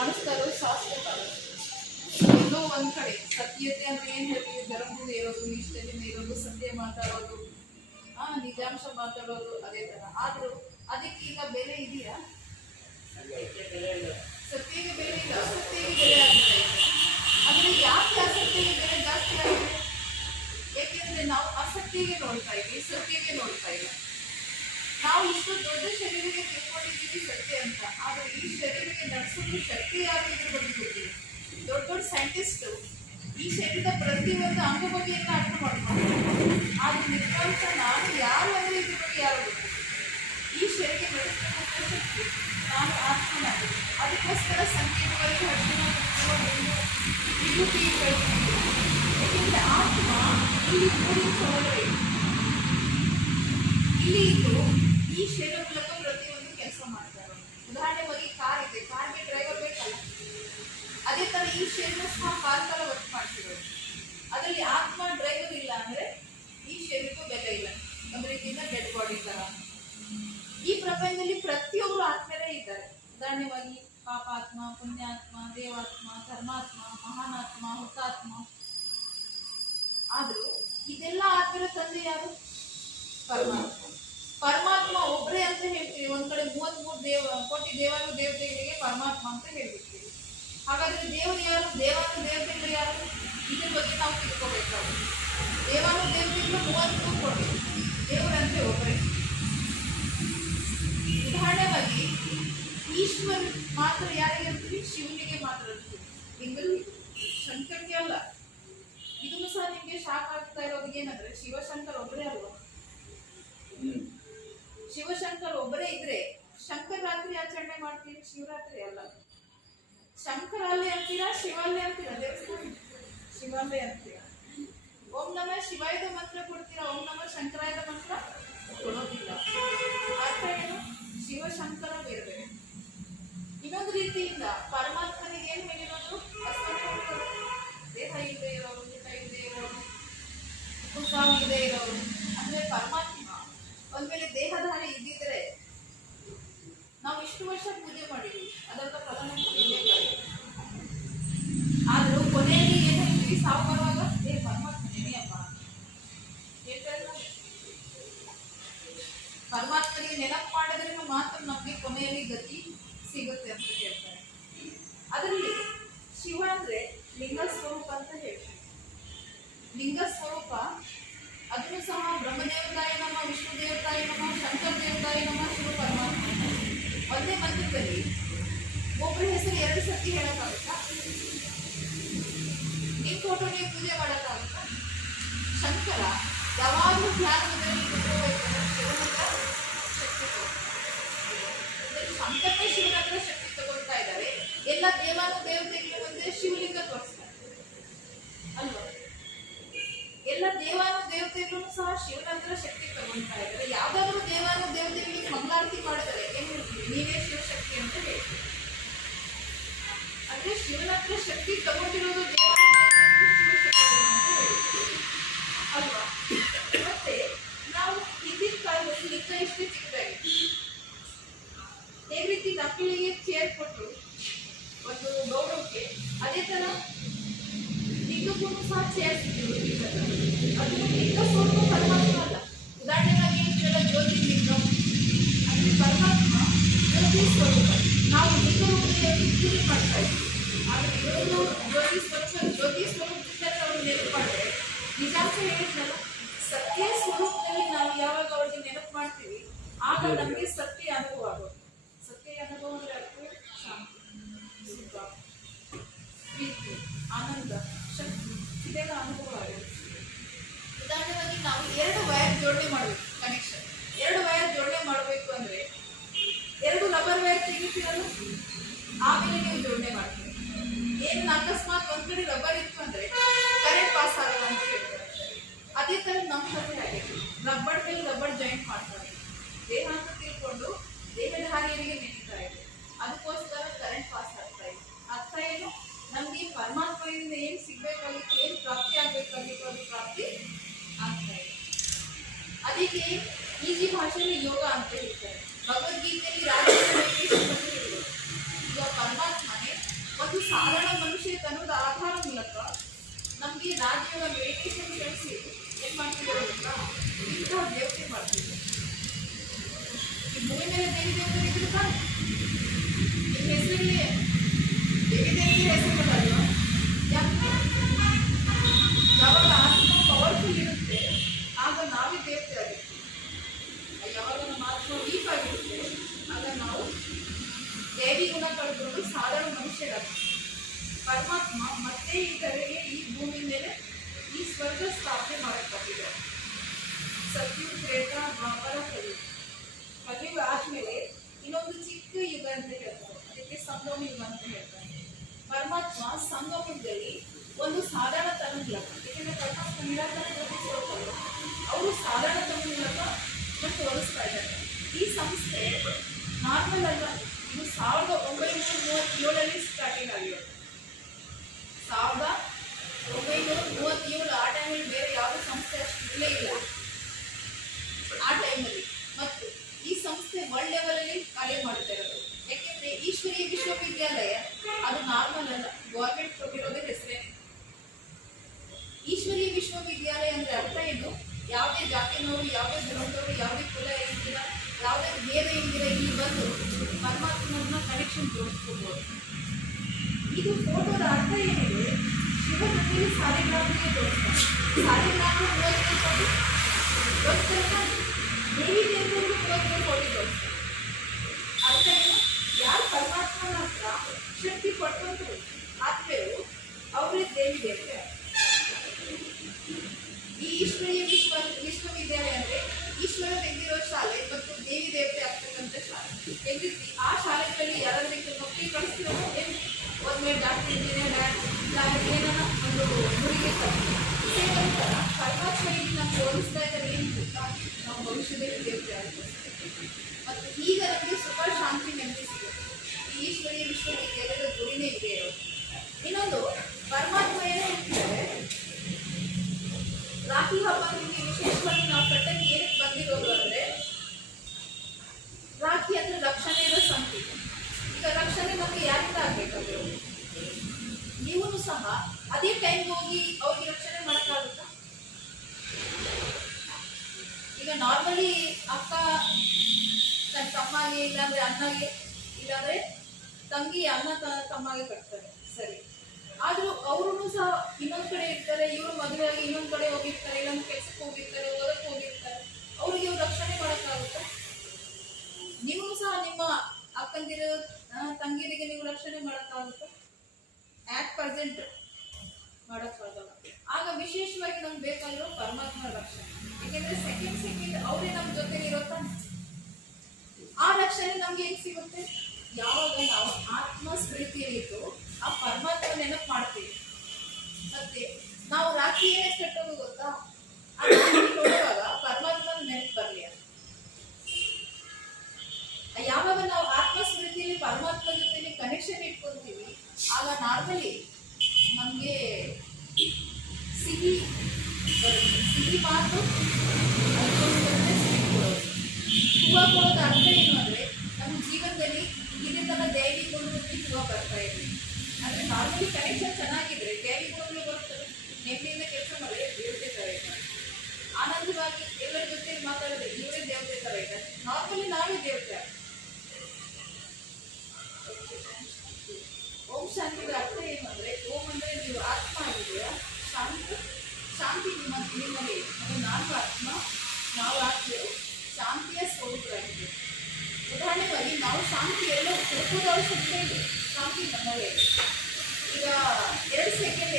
ಕಾಣಿಸ್ತಾ ಇರೋದು ಶಾಸ್ತ್ರ. ಎಲ್ಲೋ ಒಂದ್ ಕಡೆ ಸತ್ಯತೆ ಅಂತ ಏನ್ ಹೇಳ್ತೀವಿ, ಧರ್ಮದಿಂದ ಇರೋದು, ನಿಷ್ಠೆಯಿಂದ ಇರೋದು, ಸತ್ಯ ಮಾತಾಡೋದು, ನಿಜಾಂಶ ಮಾತಾಡೋದು, ಅದೇ ತರ. ಆದ್ರೂ ಅದಕ್ಕೆ ಈಗ ಬೆಲೆ ಇದೆಯಾ? ಸತ್ಯಕ್ಕೆ ಬೆಲೆ ಇಲ್ಲ, ಸತ್ಯಗೆ ಬೆಲೆ ಆಗ್ತಾ ಇದೆ. ಆದ್ರೆ ಯಾಕೆ ಅಸತ್ಯಗೆ ಬೆಲೆ ಜಾಸ್ತಿ ಆಗಿದೆ? ಯಾಕೆಂದ್ರೆ ನಾವು ಅಸತ್ಯಗೆ ನೋಡ್ತಾ ಇದ್ದೀವಿ, ಸತ್ಯಗೆ ನೋಡ್ತಾ ಇಲ್ಲ. ನಾವು ಇಷ್ಟು ದೊಡ್ಡ ಶರೀರಕ್ಕೆ ತಿಳ್ಕೊಂಡಿದ್ದೀವಿ ಸತ್ಯ ಅಂತ, ಆದ್ರೆ ಈ ಶರೀರಕ್ಕೆ ನಡೆಸಲು ಶಕ್ತಿ ಯಾರು ಇದ್ರ ಬಗ್ಗೆ ಗೊತ್ತಿಲ್ಲ. ದೊಡ್ಡ ದೊಡ್ಡ ಸೈಂಟಿಸ್ಟ್ ಈ ಶರೀರದ ಪ್ರತಿಯೊಂದು ಅಂಗ ಬಗ್ಗೆ ಎಲ್ಲ ಅರ್ಥ ಮಾಡ್ಕೊಂಡು, ಆದ್ರೆ ನಿಜಾಂಶ ನಾನು ಯಾರು ಅಂದ್ರೆ ಇದ್ರ ಬಗ್ಗೆ ಯಾರು ಗೊತ್ತಿಲ್ಲ. ಈ ಶರೀರ ನಡೆಸತಕ್ಕಂಥ ಶಕ್ತಿ ನಾನು ಆತ್ಮನಾಗಿ, ಅದಕ್ಕೋಸ್ಕರ ಸಂಕೇತವಾಗಿ ಅರ್ಜುನ ವಿಭೂತಿ ಕಳಿಸ್ತೀನಿ. ಯಾಕೆಂದ್ರೆ ಆತ್ಮ ಇಲ್ಲಿ 3 ಇಂಚ ಒಳಗಡೆ ಇಲ್ಲಿ ಇದ್ದು ಈ ಶರೀರ ಮೂಲಕ ಪ್ರತಿಯೊಂದು ಕೆಲಸ ಮಾಡ್ತಾರೆ. ಉದಾಹರಣೆಗಾಗಿ ಕಾರ್ ಇದೆ, ಕಾರ್ಗೆ ಡ್ರೈವರ್ ಬೇಕಲ್ಲ, ಅದೇ ತರ ಈ ಶರೀರ ಸಹ ಕಾರ್ ತರ ವರ್ಕ್ ಮಾಡ್ತಿರೋದು. ಅದರಲ್ಲಿ ಆತ್ಮ ಡ್ರೈವರ್ ಇಲ್ಲ ಅಂದ್ರೆ ಈ ಶರೀರಕ್ಕೂ ಬೆಲೆ ಇಲ್ಲ, ಒಂದು ರೀತಿಯಿಂದ ಡೆಡ್ ಬಾಡಿ ತರ. ಈ ಪ್ರಪಂಚದಲ್ಲಿ ಪ್ರತಿಯೊಬ್ಬರು ಆತ್ಮರೇ ಇದ್ದಾರೆ. ಉದಾಹರಣೆಗಾಗಿ ಪಾಪಾತ್ಮ, ಪುಣ್ಯಾತ್ಮ, ದೇವಾತ್ಮ, ಧರ್ಮಾತ್ಮ, ಮಹಾನಾತ್ಮ, ಹುತಾತ್ಮ. ಆದ್ರೂ ಇದೆಲ್ಲ ಆತ್ಮರ ತಂದೆ ಯಾರು? ಪರಮಾತ್ಮ. ಪರಮಾತ್ಮ ಒಬ್ಬರೇ ಅಂತ ಹೇಳ್ತೀವಿ. ಒಂದ್ ಕಡೆ 33 ಕೋಟಿ ದೇವಾನು ದೇವತೆಗಳಿಗೆ ಪರಮಾತ್ಮ ಅಂತ ಹೇಳ್ಬಿಡ್ತೀವಿ. ಹಾಗಾದ್ರೆ ದೇವರು ಯಾರು? ದೇವಾನು ದೇವತೆಗಳು ಯಾರು? ಇದ್ರ ಬಗ್ಗೆ ನಾವು ತಿಳ್ಕೋಬೇಕಾಗುತ್ತೆ. ದೇವಾನು ದೇವತೆಗಳು 33 ಕೋಟಿ, ದೇವರಂತೆ ಒಬ್ಬರೇ. ಉದಾಹರಣೆಗಾಗಿ ಈಶ್ವರ್ ಮಾತ್ರ ಯಾರಿಗೆ ಇರ್ತೀವಿ? ಶಿವನಿಗೆ ಮಾತ್ರ ಇರ್ತೀವಿ, ಲಿಂಗಕ್ಕೆ, ಶಂಕರ್ಗೆ ಅಲ್ಲ. ಇದನ್ನು ಸಹ ನಿಮ್ಗೆ ಶಾಕ್ ಆಗ್ತಾ ಇರೋದು ಏನಂದ್ರೆ ಶಿವಶಂಕರ್ ಒಬ್ಬರೇ ಅಲ್ವಾ? ಶಿವಶಂಕರ್ ಒಬ್ಬರೇ ಇದ್ರೆ ಶಂಕರಾತ್ರಿ ಆಚರಣೆ ಮಾಡ್ತೀವಿ, ಶಿವರಾತ್ರಿ ಅಲ್ಲ. ಶಂಕರಲ್ಲಿ ಅಂತೀರಾ, ಶಿವಲ್ಲಿ ಅಂತೀರಾ? ದೇವಸ್ಥಾನ ಶಿವಲ್ಲೇ ಅಂತೀರಾ. ಓಂ ನಮಃ ಶಿವಾಯದ ಮಂತ್ರ ಕೊಡ್ತೀರಾ, ಓಂ ನಮಃ ಶಂಕರಾಯದ ಮಂತ್ರ ಕೊಡೋದಿಲ್ಲ. ಅರ್ಥ ಏನು? ಶಿವಶಂಕರ ಬೇರೆ ಬೇರೆ. ಇನ್ನೊಂದು ರೀತಿಯಿಂದ ಪರಮಾತ್ಮನಿಗೆ ಏನ್ ಹೇಳಿರೋದು? ದೇಹ ಇಲ್ಲದೆ ಇರೋರು, ಊಟ ಇಲ್ಲದೆ ಇರೋರು, ಉಸಾವು ಇಲ್ಲದೆ ಇರೋರು. ಅಂದ್ರೆ ಪರಮಾತ್ಮ ಒಂದ್ ವೇಳೆ ದೇಹಧಾರಿ ಇದ್ದಿದ್ರೆ ನಾವು ಇಷ್ಟು ವರ್ಷ ಪೂಜೆ ಮಾಡಿದ್ವಿ, ಅದರ ಫಲ ನಮ್ಗೆ ಸಿಗಬೇಕಾಗಿದೆ. ಆದ್ರೂ ಕೊನೆಯಲ್ಲಿ ಏನ್ ಹೇಳ್ತೀವಿ? ಸಾವು ಬರುವಾಗ ಪರಮಾತ್ಮ ನೆನೆಯಪ್ಪ ಹೇಳ್ತಾ. ಪರಮಾತ್ಮನಿಗೆ ನೆನಪು ಮಾಡಿದ್ರೆ ಮಾತ್ರ ನಮ್ಗೆ ಕೊನೆಯಲ್ಲಿ ಗತಿ ಸಿಗುತ್ತೆ ಅಂತ ಹೇಳ್ತಾರೆ. ಅದರಲ್ಲಿ ಶಿವ ಅಂದ್ರೆ ಲಿಂಗ ಸ್ವರೂಪ ಅಂತ ಹೇಳ್ತೀವಿ. ಲಿಂಗ ಸ್ವರೂಪ ಅದನ್ನು ಸಹ ಬ್ರಹ್ಮದೇವತಾಯ ನಮ, ವಿಷ್ಣು ದೇವತಾಯ ನಮ, ಶಂಕರ ದೇವತಾಯ ನಮ, ಶಿವ ಪರಮಾತ್ಮ. ಒಂದೇ ಮಂತ್ರದಲ್ಲಿ ಒಬ್ಬರ ಹೆಸರು 2 ಸರ್ತಿ ಹೇಳಕ್ಕಾಗುತ್ತಾ? ನಿಮ್ ಫೋಟೋ ನೀವು ಪೂಜೆ ಮಾಡಕ್ಕಾಗುತ್ತಾ? ಶಂಕರ ಯಾವಾಗಲೂ ಧ್ಯಾನದಲ್ಲಿ ಶಂಕರನೇ ಶಿವನ ಹತ್ರ ಶಕ್ತಿ ತಗೊಳ್ತಾ ಇದ್ದಾರೆ. ಎಲ್ಲ ದೇವಾನು ದೇವತೆಗಳಿಗೆ ಒಂದೇ ಶಿವಲಿಂಗ ತೋರಿಸ್ತಾರೆ ಅಲ್ವಾ? ಎಲ್ಲ ದೇವಾನು ದೇವತೆಗಳು ಸಹ ಶಿವನ ಹತ್ರ ಶಕ್ತಿ ತಗೊಳ್ತಾ ಇದ್ದಾರೆ. ಯಾವ್ದಾದ್ರು ದೇವಾನು ದೇವತೆಗಳಿಗೆ ಮಂಗಳಾರತಿ ಮಾಡಿದರೆ ಏನ್ ಹೇಳ್ತೀವಿ? ನೀವೇ ಶಿವಶಕ್ತಿ ಅಂತ ಹೇಳ್ತೀವಿ. ಅಂದ್ರೆ ಶಿವನ ಹತ್ರ ಶಕ್ತಿ ತಗೊಂಡಿರೋದು ದೇವಾನು ಶಿವಶಕ್ತಿ ಅಂತ ಹೇಳ್ತೀವಿ ಅಲ್ವಾ? ಮತ್ತೆ ನಾವು ಹಿಂದಿನ ಕಾಲದಲ್ಲಿ ಲಿಂಗ ಇಷ್ಟೇ ಚಿಕ್ಕದಾಗಿತ್ತು. ಹೇಗೆ ರೀತಿ ನಕಲಿಗೆ ಚೇರ್ ಕೊಟ್ಟು ಒಂದು ಗೌರವಕ್ಕೆ, ಅದೇ ತರ ಲಿಂಗಕ್ಕೂ ಸಹ ಚೇರ್ ಸಿಕ್ಕಿದ್ರು. ಅದು ಲಿಂಗ ಸ್ವರೂಪ ಪರಮಾತ್ಮ ಅಲ್ಲ. ಉದಾಹರಣೆಗಾಗಿ ಹೇಳ್ತಿರಲ್ಲ ಜ್ಯೋತಿರ್ಲಿಂಗಂ ಅಂದ್ರೆ ಪರಮಾತ್ಮ ಜ್ಯೋತಿ ಸ್ವರೂಪ. ನಾವು ಲಿಂಗ ರೂಪದಲ್ಲಿ ಪೂಜೆ ಮಾಡ್ತಾ ಇದ್ವಿ. ಆದ್ರೆ ಇವರು ಜ್ಯೋತಿ ಸ್ವರೂಪದಿಂದ ನಾವು ನೆನಪು ಮಾಡಿದ್ರೆ ನಿಜಾಂಶ ಹೇಳಿದ್ನಲ್ಲ, ಸತ್ಯ ಸ್ವರೂಪದಲ್ಲಿ ನಾವು ಯಾವಾಗ ಅವ್ರಿಗೆ ನೆನಪು ಮಾಡ್ತೀವಿ ಆಗ ನಮಗೆ ಸತ್ಯ ಅನುಭವ ಆಗೋದು. ಸತ್ಯ ಅನುಭವ ಅಂದ್ರೆ ಅರ್ಥ ಶಾಂತಿ, ಸುಖ, ಪ್ರೀತಿ, ಆನಂದ, ಶಕ್ತಿ ಇದೆಲ್ಲ ಅನುಭವ ಆಗುತ್ತೆ. ಉದಾಹರಣೆಗಾಗಿ ನಾವು 2 ವೈರ್ ಜೋಡಣೆ ಮಾಡಬೇಕು, ಕನೆಕ್ಷನ್ 2 ವೈರ್ ಜೋಡಣೆ ಮಾಡಬೇಕು ಅಂದ್ರೆ 2 ರಬ್ಬರ್ ವೈರ್ ತೆಗಿತೀರಲ್ಲ, ಆಮೇಲೆ ನೀವು ಜೋಡಣೆ ಮಾಡ್ತೀರಿ. ಏನು ಅಕಸ್ಮಾತ್ ಒಂದ್ ಕಡೆ ರಬ್ಬರ್ ಇತ್ತು ಅಂದ್ರೆ ಕರೆಂಟ್ ಪಾಸ್ ಆಗಲ್ಲ ಅಂತ ಹೇಳ್ತಾರೆ. ಅದೇ ತರ ನಮ್ಮ ಕಥೆ ಆಗಿದೆ. ರಬ್ಬರ್ ಮೇಲೆ ರಬ್ಬರ್ ಜಾಯಿಂಟ್ ಮಾಡ್ತಾರೆ. ದೇಹ ಅಂತ ತಿಳ್ಕೊಂಡು ದೇಹಧಾರಿಯರಿಗೆ ನೆನೀತಾ ಇದೆ, ಅದಕ್ಕೋಸ್ಕರ ಕರೆಂಟ್ ಪಾಸ್ ಆಗ್ತಾ ಇದೆ. ಅರ್ಥ ಏನು? ನಮ್ಗೆ ಪರಮಾತ್ಮದಿಂದ ಏನ್ ಸಿಗ್ಬೇಕಾಗಿತ್ತು, ಏನ್ ಪ್ರಾಪ್ತಿ ಆಗ್ಬೇಕಾಗಿತ್ತು, ಅದು ಪ್ರಾಪ್ತಿ ಆಗ್ತಾ ಇದೆ. ಅದಕ್ಕೆ ಈಜಿ ಭಾಷೆಯಲ್ಲಿ ಯೋಗ ಅಂತ ಹೇಳ್ತಾರೆ. ಭಗವದ್ಗೀತೆಯಲ್ಲಿ ರಾಜ ಈಗ ಪರಮಾತ್ಮನೇ ಇವಾಗ ಮೆಡಿಟೇಷನ್ ಕಳಿಸಿ ಏನ್ ಮಾಡ್ತಿದ್ದಾರೆ ಗೊತ್ತಾ, ಇಂತಹ ದೇವತೆ ಮಾಡ್ತಿದ್ದಾರೆ. ಈ ಭೂಮಿ ಮೇಲೆ ದೇವಿ ದೇವತೆ ಇದ್ರು ತಾನೆ, ನಿಮ್ಮ ಹೆಸರಲ್ಲಿ ದೇವಿ ದೇವತೆ ಹೆಸರುಗಳಲ್ವಾ? ಯಾವಾಗ ಆತ್ಮ ಪವರ್ಫುಲ್ ಇರುತ್ತೆ ಆಗ ನಾವೇ ದೇವತೆ ಆಗಿರ್ತೀವಿ. ಯಾವಾಗ ನಮ್ಮ ಆತ್ಮ ವೀಕ್ ಆಗಿರುತ್ತೆ ಆಗ ನಾವು ದೇವಿ ಗುಣ ಕಳೆದುಕೊಂಡು ಸಾಧಾರಣ ಮನುಷ್ಯರಾಗ್ತೀವಿ. ಪರಮಾತ್ಮ ಮತ್ತೆ ಈ ಕಡೆಗೆ ಈ ಭೂಮಿ ಮೇಲೆ ಈ ಸ್ವರ್ಗ ಸ್ಥಾಪನೆ ಮಾಡಕ್ಕಾಗಿದ್ದಾರೆ. ಸತ್ಯುಗ, ತ್ರೇತ, ದ್ವಾಪರ, ಕಲಿಯುಗ. ಕಲಿಯುಗ ಆದ್ಮೇಲೆ ಇನ್ನೊಂದು ಚಿಕ್ಕ ಯುಗ ಅಂತ ಹೇಳ್ತಾರೆ, ಅದಕ್ಕೆ ಸಂಗಮ ಯುಗ ಅಂತ ಹೇಳ್ತಾರೆ. ಪರಮಾತ್ಮ ಸಂಗಮದಲ್ಲಿ ಒಂದು ಸಾಧಾರಣ ತನ ಮೂಲಕ, ಯಾಕೆಂದ್ರೆ ಪರಮಾತ್ಮ ನಿರಾಕಾರ ತೋರಿಸ್ಕೊಳ್ತಾರೆ, ಅವರು ಸಾಧಾರಣ ತನ ಮೂಲಕ ತೋರಿಸ್ತಾ ಇದ್ದಾರೆ. ಈ ಸಂಸ್ಥೆ ನಾರ್ಮಲ್ ಅಲ್ಲ, ಇದು 1937 ಸ್ಟಾರ್ಟಿಂಗ್ ಆಗಿರೋದು. 1937 ಆ ಟೈಮಲ್ಲಿ ಬೇರೆ ಯಾವುದೇ ಸಂಸ್ಥೆ ಅಷ್ಟು ಇಲ್ಲೇ ಇಲ್ಲ ಆ ಟೈಮಲ್ಲಿ. ಮತ್ತು ಈ ಸಂಸ್ಥೆ ವರ್ಲ್ಡ್ ಲೆವೆಲಲ್ಲಿ ಕಾರ್ಯ ಮಾಡ್ತಾ ಇರೋದು. ಯಾಕೆಂದ್ರೆ ಈಶ್ವರೀಯ ವಿಶ್ವವಿದ್ಯಾಲಯ ಅದು ನಾರ್ಮಲ್ ಅಲ್ಲ, ಗೌರ್ಮೆಂಟ್ ಕೊಟ್ಟಿರೋದೇ ಹೆಸರೇ. ಈಶ್ವರೀಯ ವಿಶ್ವವಿದ್ಯಾಲಯ ಅಂದ್ರೆ ಅರ್ಥ ಏನು? ಯಾವುದೇ ಜಾತಿನವರು, ಯಾವುದೇ ಧರ್ಮದವರು, ಯಾವುದೇ ಕುಲ ಇದ್ದಿಲ್ಲ, ಯಾವುದೇ ಭೇದ ಇದ್ದಿಲ್ಲ, ಇಲ್ಲಿ ಬಂದು ಪರಮಾತ್ಮನ ಕನೆಕ್ಷನ್ ತೋರಿಸ್ಕೊಳ್ಬೋದು. ಇದು ಫೋಟೋದ ಅರ್ಥ ಏನಿದೆ? ಶಿವ ಜೊತೆಗೆ ಸಾಲಿಗ್ರಾಮಕ್ಕೆ ತೋರಿಸ್ತಾರೆ. ಸಾಲಿಗ್ರಾಮ 30 ಕೋಟಿ ತೋರಿಸ್ತಾರೆ, ದೇವಿ ದೇವರಿಗೆ 30 ಕೋಟಿ ತೋರಿಸ್ತಾರೆ. ಅರ್ಥ ಏನು? ಯಾರು ಪರಮಾತ್ಮನ ಹತ್ರ ಶಕ್ತಿ ಪಡ್ಕೊಂಡ್ರು ಆತ್ಮೆಯು ಅವರೇ ದೇವಿ ದೇವತೆ. ಈ ಈಶ್ವರೀಯ ವಿಶ್ವವಿದ್ಯಾಲಯ ಅಂದ್ರೆ ಈಶ್ವರ ತೆಗೆದಿರೋ ಶಾಲೆ ಮತ್ತು ದೇವಿ ದೇವತೆ ಆಗ್ತಕ್ಕಂಥ ಶಾಲೆ ತೆಗೆದಿಸಿ ಆ ಶಾಲೆಗಳಲ್ಲಿ ಯಾರಾದ್ರೂ ಮಕ್ಕಳಿಗೆ ಕಳಿಸ್ತಿರೋ ಒಂದ್ಮೇಲೆ ಡಾಕ್ಟರ್, ಇಂಜಿನಿಯರ್, ಏನನ್ನ ಒಂದು ಗುರಿಗೆ ಕಲಿಸ್ತಾರೆ. ಪರಮಾತ್ಮನಿಗೆ ನಾವು ತೋರಿಸ್ತಾ ಇದ್ದಾರೆ ಏನು ಗೊತ್ತಾ? ನಾವು ಭವಿಷ್ಯದಲ್ಲಿ ದೇವತೆ ಆಗುತ್ತೆ. ಮತ್ತು ಈಗ ನಮಗೆ ಸುಖ, ಶಾಂತಿ, ನೆಮ್ಮದಿ ಸಿಗುತ್ತೆ. ಈ ಈಶ್ವರೀಯ ವಿಶ್ವವಿದ್ಯಾಲಯದ ಗುರಿನೇ ಇದೆ ಇರೋದು. ಇನ್ನೊಂದು ಪರಮಾತ್ಮ ಏನು ಹೇಳ್ತಿದ್ದಾರೆ, ರಾಖಿ ಹಬ್ಬ ನಿಮಗೆ ವಿಶೇಷವಾಗಿ ನಾವು ಕಟ್ಟಕ್ಕೆ ಏನಕ್ಕೆ ಬಂದಿರೋದು ಅಂದ್ರೆ, ರಾಖಿ ಅಂದ್ರೆ ರಕ್ಷಣೆ ಇರೋ ಸಂಕೇತ. ಈಗ ರಕ್ಷಣೆ ನಮಗೆ ಯಾರಿಂದ ಆಗ್ಬೇಕಾಗಿರೋ? ನೀವು ಸಹ ಅದೇ ಟೈಮ್ ಹೋಗಿ ಅವ್ರಿಗೆ ರಕ್ಷಣೆ ಮಾಡಕ್ಕಾಗುತ್ತಾ? ಈಗ ನಾರ್ಮಲಿ ಅಕ್ಕ ತನ್ನ ತಮ್ಮಗೆ, ಇಲ್ಲಾಂದ್ರೆ ಅಣ್ಣಗೆ, ಇಲ್ಲಾಂದ್ರೆ ತಂಗಿ ಅಣ್ಣ ತಮ್ಮಗೆ ಕಟ್ತಾರೆ, ಸರಿ. ಆದ್ರೂ ಅವರು ಸಹ ಇನ್ನೊಂದ್ ಕಡೆ ಇರ್ತಾರೆ, ಇವರು ಮದುವೆ ಆಗಿ ಇನ್ನೊಂದ್ ಕಡೆ ಹೋಗಿರ್ತಾರೆ, ಇಲ್ಲೊಂದು ಕೆಲ್ಸಕ್ಕೆ ಹೋಗಿರ್ತಾರೆ, ಓದಕ್ಕೆ ಹೋಗಿರ್ತಾರೆ. ಅವ್ರಿಗೆ ಇವ್ರು ರಕ್ಷಣೆ ಮಾಡಕ್ಕಾಗುತ್ತೆ? ನೀವು ಸಹ ನಿಮ್ಮ ಅಕ್ಕಂದಿರ ತಂಗಿಯರಿಗೆ ನೀವು ರಕ್ಷಣೆ ಮಾಡಕ್ಕಾಗುತ್ತೆ? ಆಟ್ ಪ್ರೆಸೆಂಟ್ ಮಾಡಕ್ಕಾಗಲ್ಲ. ಆಗ ವಿಶೇಷವಾಗಿ ನಮ್ಗೆ ಬೇಕಾಗಿರೋ ಪರಮಾತ್ಮ ರಕ್ಷಣೆ. ಯಾಕೆಂದ್ರೆ ಸೆಕೆಂಡ್ ಅವರೇ ನಮ್ಮ ಜೊತೆ ಇರೋತಾನೆ. ಆ ರಕ್ಷಣೆ ನಮ್ಗೆ ಹೆಂಗ್ ಸಿಗುತ್ತೆ? ಯಾವಾಗ ನಾವು ಆತ್ಮ ಸ್ಮೃತಿಯಲ್ಲಿದ್ದು ಆ ಪರಮಾತ್ಮ ನೆನಪು ಮಾಡ್ತೀವಿ. ಮತ್ತೆ ನಾವು ರಾತ್ರಿ ಏನಕ್ಕೆ ಕಟ್ಟೋದು ಗೊತ್ತಾ? ಆ ರಾತ್ರಿ ನೋಡುವಾಗ ಪರಮಾತ್ಮನ ನೆನಪು ಬರಲಿ. ಯಾವಾಗ ನಾವು ಆತ್ಮ ಸ್ಮೃತಿಯಲ್ಲಿ ಪರಮಾತ್ಮ ಜೊತೆ ಕನೆಕ್ಷನ್ ಇಟ್ಕೊತೀವಿ ಆಗ ನಾರ್ಮಲಿ ನಮಗೆ ಸಿಹಿ ಬರುತ್ತೆ. ಸಿಹಿ ಮಾತು ಅದಕ್ಕೋಸ್ಕರನೇ ಸಿಹಿ ಕೊಡೋದು. ಹೂವು ಕೊಡೋದು ಅರ್ಥ ಏನು ಅಂದರೆ, ನಮ್ಮ ಜೀವನದಲ್ಲಿ ಇದೇ ಥರ ದೈವಿ ಗುಣದಲ್ಲಿ ಹೂವು ಬರ್ತಾ ಇದೆ ಅಂದರೆ ನಾರ್ಮಲಿ ಕನೆಕ್ಷನ್ ಚೆನ್ನಾಗಿದ್ರೆ ದೈವಿ ಗುಣಗಳು ಬರ್ತದೆ. ನೆಮ್ಮದಿಯಿಂದ ಕೆಲಸ ಮಾಡಿದ್ರೆ ದೇವತೆ ಥರ ಇದ್ದಾರೆ. ಆನಂದವಾಗಿ ಎಲ್ಲರ ಜೊತೆ ಮಾತಾಡಿದ್ರೆ ಇವರೇ ದೇವತೆ ಥರ ಇದ್ದಾರೆ. ನಾರ್ಮಲಿ ನಾವೇ ದೇವತೆ. ಓಂ ಶಾಂತಿಗೆ ಅರ್ಥ ಏನು ಅಂದರೆ, ಓಂ ಅಂದರೆ ನೀವು ಆತ್ಮ ಆಗಿದೆಯಾ, ಶಾಂತಿ ನಿಮ್ಮಲ್ಲಿ. ಅದು ನಾನು ಆತ್ಮ, ನಾವು ಆತ್ಮರು ಶಾಂತಿಯ ಸ್ವರೂಪರಾಗಿದೆ. ಉದಾಹರಣೆಗಾಗಿ ನಾವು ಶಾಂತಿ ಎಲ್ಲ ಹುಡುಕೋದು ಅವಶ್ಯಕತೆ ಇದೆ. ಶಾಂತಿ ನಮ್ಮಲ್ಲೇ ಇದೆ. ಈಗ 2 ಸೆಕೆಂಡ್